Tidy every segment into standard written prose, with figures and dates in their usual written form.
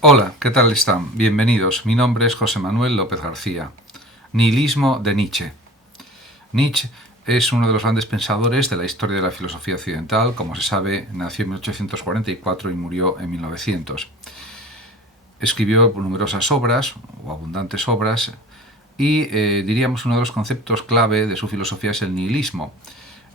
Hola, ¿qué tal están? Bienvenidos. Mi nombre es José Manuel López García. Nihilismo de Nietzsche. Nietzsche es uno de los grandes pensadores de la historia de la filosofía occidental. Como se sabe, nació en 1844 y murió en 1900. Escribió numerosas obras, o abundantes obras, y diríamos uno de los conceptos clave de su filosofía es el nihilismo.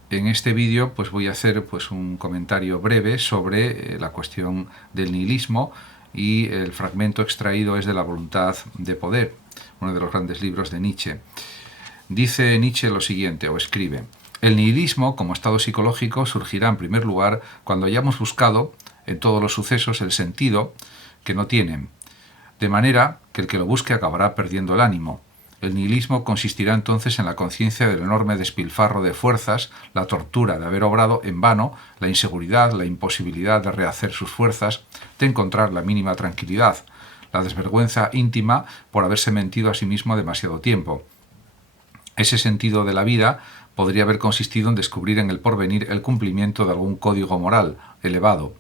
En este vídeo voy a hacer un comentario breve sobre la cuestión del nihilismo, y el fragmento extraído es de La voluntad de poder, uno de los grandes libros de Nietzsche. Dice Nietzsche lo siguiente, o escribe: el nihilismo como estado psicológico surgirá en primer lugar cuando hayamos buscado en todos los sucesos el sentido que no tienen, de manera que el que lo busque acabará perdiendo el ánimo. El nihilismo consistirá entonces en la conciencia del enorme despilfarro de fuerzas, la tortura de haber obrado en vano, la inseguridad, la imposibilidad de rehacer sus fuerzas, de encontrar la mínima tranquilidad, la desvergüenza íntima por haberse mentido a sí mismo demasiado tiempo. Ese sentido de la vida podría haber consistido en descubrir en el porvenir el cumplimiento de algún código moral elevado,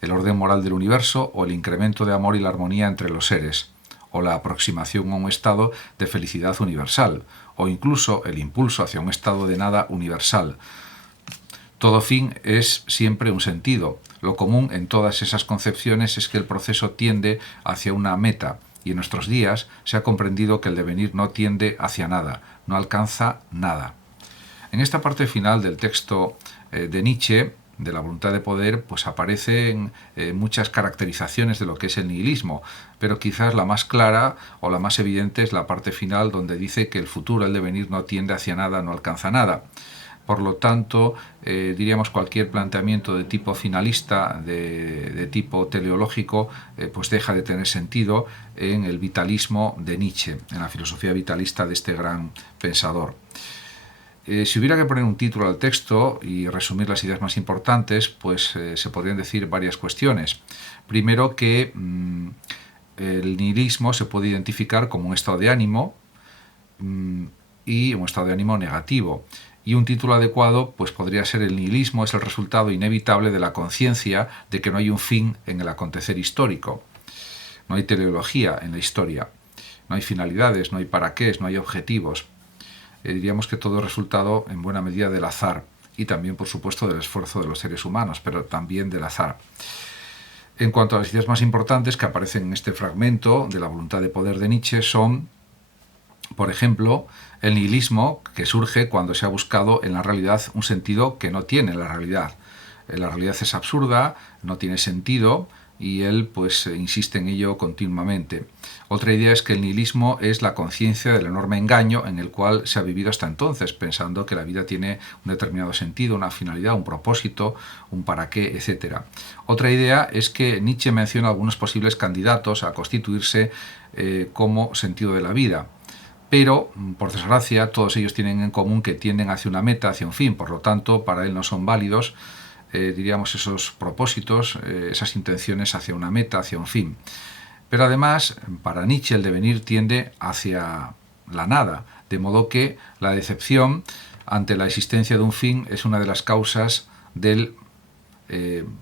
el orden moral del universo o el incremento de amor y la armonía entre los seres, o la aproximación a un estado de felicidad universal, o incluso el impulso hacia un estado de nada universal. Todo fin es siempre un sentido. Lo común en todas esas concepciones es que el proceso tiende hacia una meta, y en nuestros días se ha comprendido que el devenir no tiende hacia nada, no alcanza nada. En esta parte final del texto de Nietzsche, de La voluntad de poder, aparecen muchas caracterizaciones de lo que es el nihilismo, pero quizás la más clara o la más evidente es la parte final, donde dice que el futuro, el devenir, no tiende hacia nada, no alcanza nada. Por lo tanto, diríamos cualquier planteamiento de tipo finalista, de tipo teleológico, deja de tener sentido en el vitalismo de Nietzsche, en la filosofía vitalista de este gran pensador. Si hubiera que poner un título al texto y resumir las ideas más importantes, se podrían decir varias cuestiones. Primero, que el nihilismo se puede identificar como un estado de ánimo, y un estado de ánimo negativo. Y un título adecuado podría ser: el nihilismo es el resultado inevitable de la conciencia de que no hay un fin en el acontecer histórico. No hay teleología en la historia, no hay finalidades, no hay para qué, no hay objetivos. Diríamos que todo es resultado en buena medida del azar, y también, por supuesto, del esfuerzo de los seres humanos, pero también del azar. En cuanto a las ideas más importantes que aparecen en este fragmento de La voluntad de poder de Nietzsche, son, por ejemplo, el nihilismo, que surge cuando se ha buscado en la realidad un sentido que no tiene la realidad. La realidad es absurda, no tiene sentido, y él insiste en ello continuamente. Otra idea es que el nihilismo es la conciencia del enorme engaño en el cual se ha vivido hasta entonces, pensando que la vida tiene un determinado sentido, una finalidad, un propósito, un para qué, etc. Otra idea es que Nietzsche menciona algunos posibles candidatos a constituirse como sentido de la vida. Pero, por desgracia, todos ellos tienen en común que tienden hacia una meta, hacia un fin. Por lo tanto, para él no son válidos, diríamos, esos propósitos, esas intenciones hacia una meta, hacia un fin. Pero además, para Nietzsche, el devenir tiende hacia la nada, de modo que la decepción ante la existencia de un fin es una de las causas del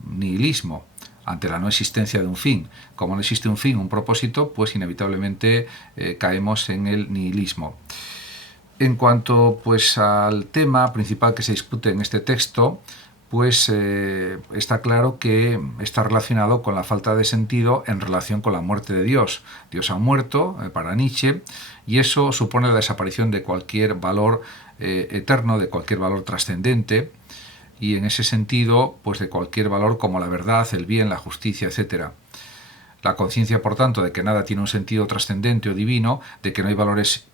nihilismo, ante la no existencia de un fin. Como no existe un fin, un propósito, inevitablemente caemos en el nihilismo. En cuanto al tema principal que se discute en este texto, está claro que está relacionado con la falta de sentido en relación con la muerte de Dios. Dios ha muerto para Nietzsche, y eso supone la desaparición de cualquier valor eterno, de cualquier valor trascendente, y en ese sentido de cualquier valor como la verdad, el bien, la justicia, etc. La conciencia, por tanto, de que nada tiene un sentido trascendente o divino, de que no hay valores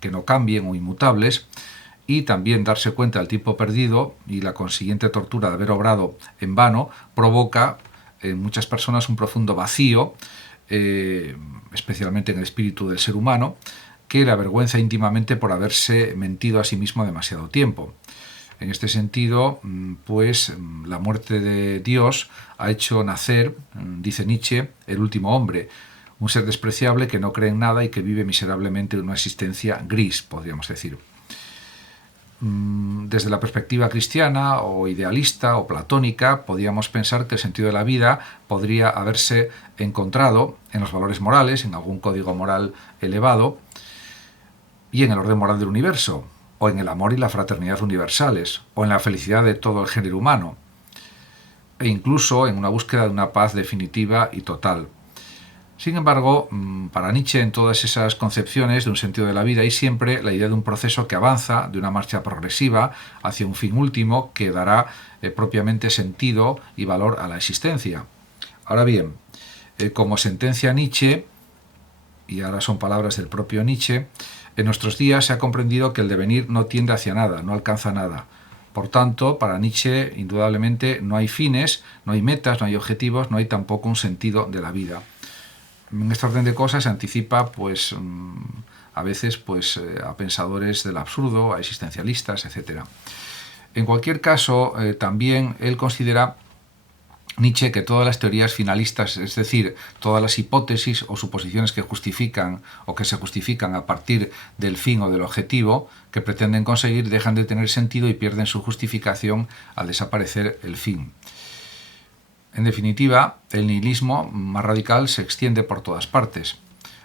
que no cambien o inmutables, y también darse cuenta del tiempo perdido y la consiguiente tortura de haber obrado en vano, provoca en muchas personas un profundo vacío, especialmente en el espíritu del ser humano, que le avergüenza íntimamente por haberse mentido a sí mismo demasiado tiempo. En este sentido, la muerte de Dios ha hecho nacer, dice Nietzsche, el último hombre, un ser despreciable que no cree en nada y que vive miserablemente una existencia gris, podríamos decir. Desde la perspectiva cristiana o idealista o platónica, podríamos pensar que el sentido de la vida podría haberse encontrado en los valores morales, en algún código moral elevado, y en el orden moral del universo, o en el amor y la fraternidad universales, o en la felicidad de todo el género humano, e incluso en una búsqueda de una paz definitiva y total. Sin embargo, para Nietzsche, en todas esas concepciones de un sentido de la vida hay siempre la idea de un proceso que avanza, de una marcha progresiva hacia un fin último que dará propiamente sentido y valor a la existencia. Ahora bien, como sentencia Nietzsche, y ahora son palabras del propio Nietzsche, en nuestros días se ha comprendido que el devenir no tiende hacia nada, no alcanza nada. Por tanto, para Nietzsche, indudablemente, no hay fines, no hay metas, no hay objetivos, no hay tampoco un sentido de la vida. En este orden de cosas se anticipa pues a veces pues a pensadores del absurdo, a existencialistas, etc. En cualquier caso, también él considera, Nietzsche, que todas las teorías finalistas, es decir, todas las hipótesis o suposiciones que justifican o que se justifican a partir del fin o del objetivo que pretenden conseguir, dejan de tener sentido y pierden su justificación al desaparecer el fin. En definitiva, el nihilismo más radical se extiende por todas partes.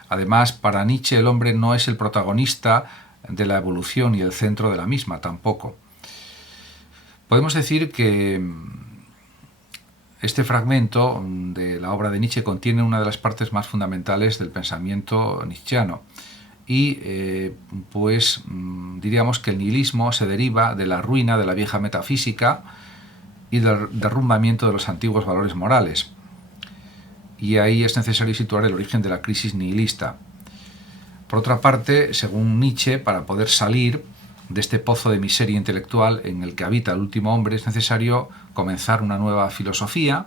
Además, para Nietzsche el hombre no es el protagonista de la evolución y el centro de la misma tampoco. Podemos decir que este fragmento de la obra de Nietzsche contiene una de las partes más fundamentales del pensamiento nietzscheano y pues diríamos que el nihilismo se deriva de la ruina de la vieja metafísica y del derrumbamiento de los antiguos valores morales. Y ahí es necesario situar el origen de la crisis nihilista. Por otra parte, según Nietzsche, para poder salir de este pozo de miseria intelectual en el que habita el último hombre, es necesario comenzar una nueva filosofía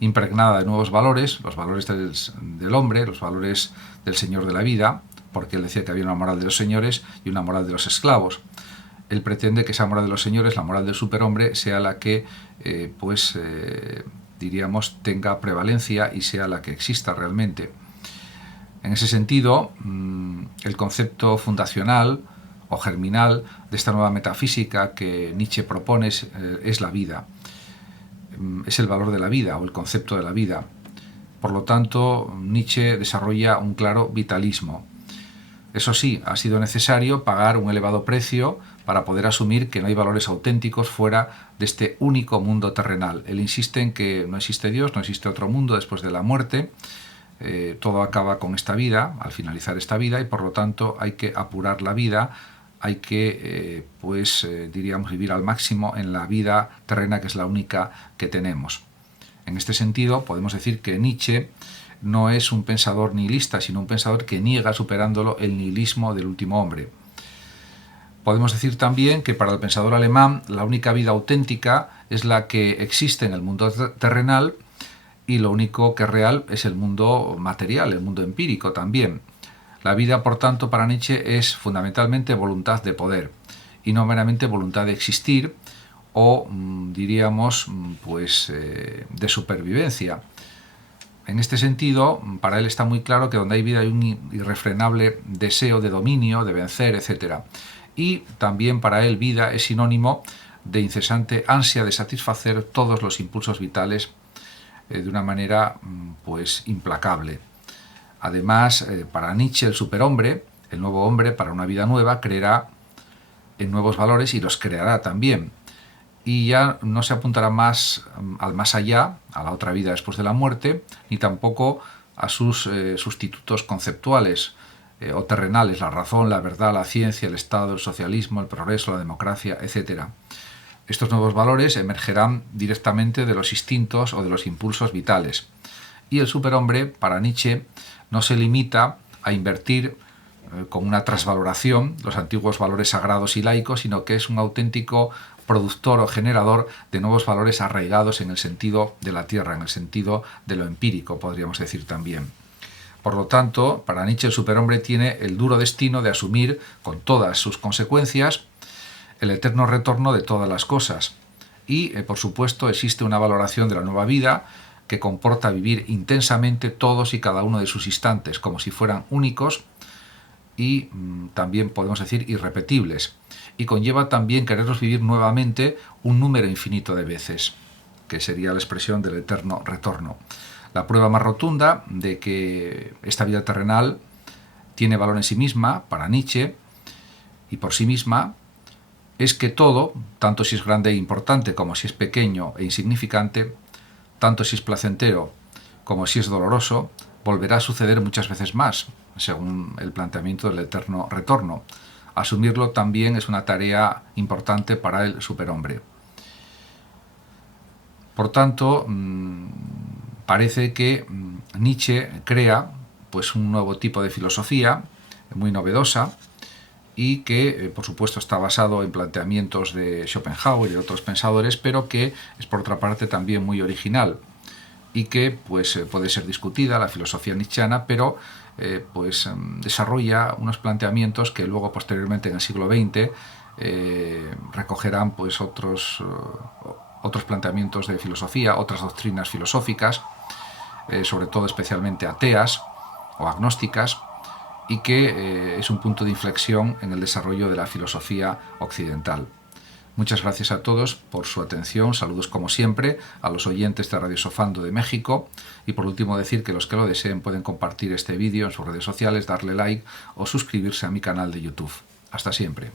impregnada de nuevos valores, los valores del hombre, los valores del señor de la vida, porque él decía que había una moral de los señores y una moral de los esclavos. Él pretende que esa moral de los señores, la moral del superhombre, sea la que, diríamos, tenga prevalencia y sea la que exista realmente. En ese sentido, el concepto fundacional o germinal de esta nueva metafísica que Nietzsche propone es la vida. Es el valor de la vida o el concepto de la vida. Por lo tanto, Nietzsche desarrolla un claro vitalismo. Eso sí, ha sido necesario pagar un elevado precio para poder asumir que no hay valores auténticos fuera de este único mundo terrenal. Él insiste en que no existe Dios, no existe otro mundo después de la muerte, todo acaba con esta vida, al finalizar esta vida, y por lo tanto hay que apurar la vida, hay que, diríamos, vivir al máximo en la vida terrena, que es la única que tenemos. En este sentido, podemos decir que Nietzsche no es un pensador nihilista, sino un pensador que niega, superándolo, el nihilismo del último hombre. Podemos decir también que para el pensador alemán la única vida auténtica es la que existe en el mundo terrenal y lo único que es real es el mundo material, el mundo empírico también. La vida, por tanto, para Nietzsche es fundamentalmente voluntad de poder y no meramente voluntad de existir o, diríamos, de supervivencia. En este sentido, para él está muy claro que donde hay vida hay un irrefrenable deseo de dominio, de vencer, etc. Y también para él vida es sinónimo de incesante ansia de satisfacer todos los impulsos vitales de una manera implacable. Además, para Nietzsche el superhombre, el nuevo hombre para una vida nueva, creerá en nuevos valores y los creará también. Y ya no se apuntará más al más allá, a la otra vida después de la muerte, ni tampoco a sus sustitutos conceptuales o terrenales, la razón, la verdad, la ciencia, el Estado, el socialismo, el progreso, la democracia, etc. Estos nuevos valores emergerán directamente de los instintos o de los impulsos vitales. Y el superhombre, para Nietzsche, no se limita a invertir con una trasvaloración los antiguos valores sagrados y laicos, sino que es un auténtico productor o generador de nuevos valores arraigados en el sentido de la tierra, en el sentido de lo empírico, podríamos decir también. Por lo tanto, para Nietzsche el superhombre tiene el duro destino de asumir, con todas sus consecuencias, el eterno retorno de todas las cosas. Y, por supuesto, existe una valoración de la nueva vida que comporta vivir intensamente todos y cada uno de sus instantes, como si fueran únicos, y también podemos decir irrepetibles, y conlleva también quererlos vivir nuevamente un número infinito de veces, que sería la expresión del eterno retorno. La prueba más rotunda de que esta vida terrenal tiene valor en sí misma, para Nietzsche, y por sí misma, es que todo, tanto si es grande e importante como si es pequeño e insignificante, tanto si es placentero como si es doloroso, volverá a suceder muchas veces más, según el planteamiento del eterno retorno. Asumirlo también es una tarea importante para el superhombre. Por tanto, parece que Nietzsche crea pues un nuevo tipo de filosofía muy novedosa y que, por supuesto, está basado en planteamientos de Schopenhauer y de otros pensadores, pero que es, por otra parte, también muy original y que pues, puede ser discutida, la filosofía nietzscheana, pero pues, desarrolla unos planteamientos que luego, posteriormente, en el siglo XX, recogerán pues, otros planteamientos de filosofía, otras doctrinas filosóficas, sobre todo especialmente ateas o agnósticas, y que es un punto de inflexión en el desarrollo de la filosofía occidental. Muchas gracias a todos por su atención, saludos como siempre a los oyentes de Radio Sofando de México, y por último decir que los que lo deseen pueden compartir este vídeo en sus redes sociales, darle like o suscribirse a mi canal de YouTube. Hasta siempre.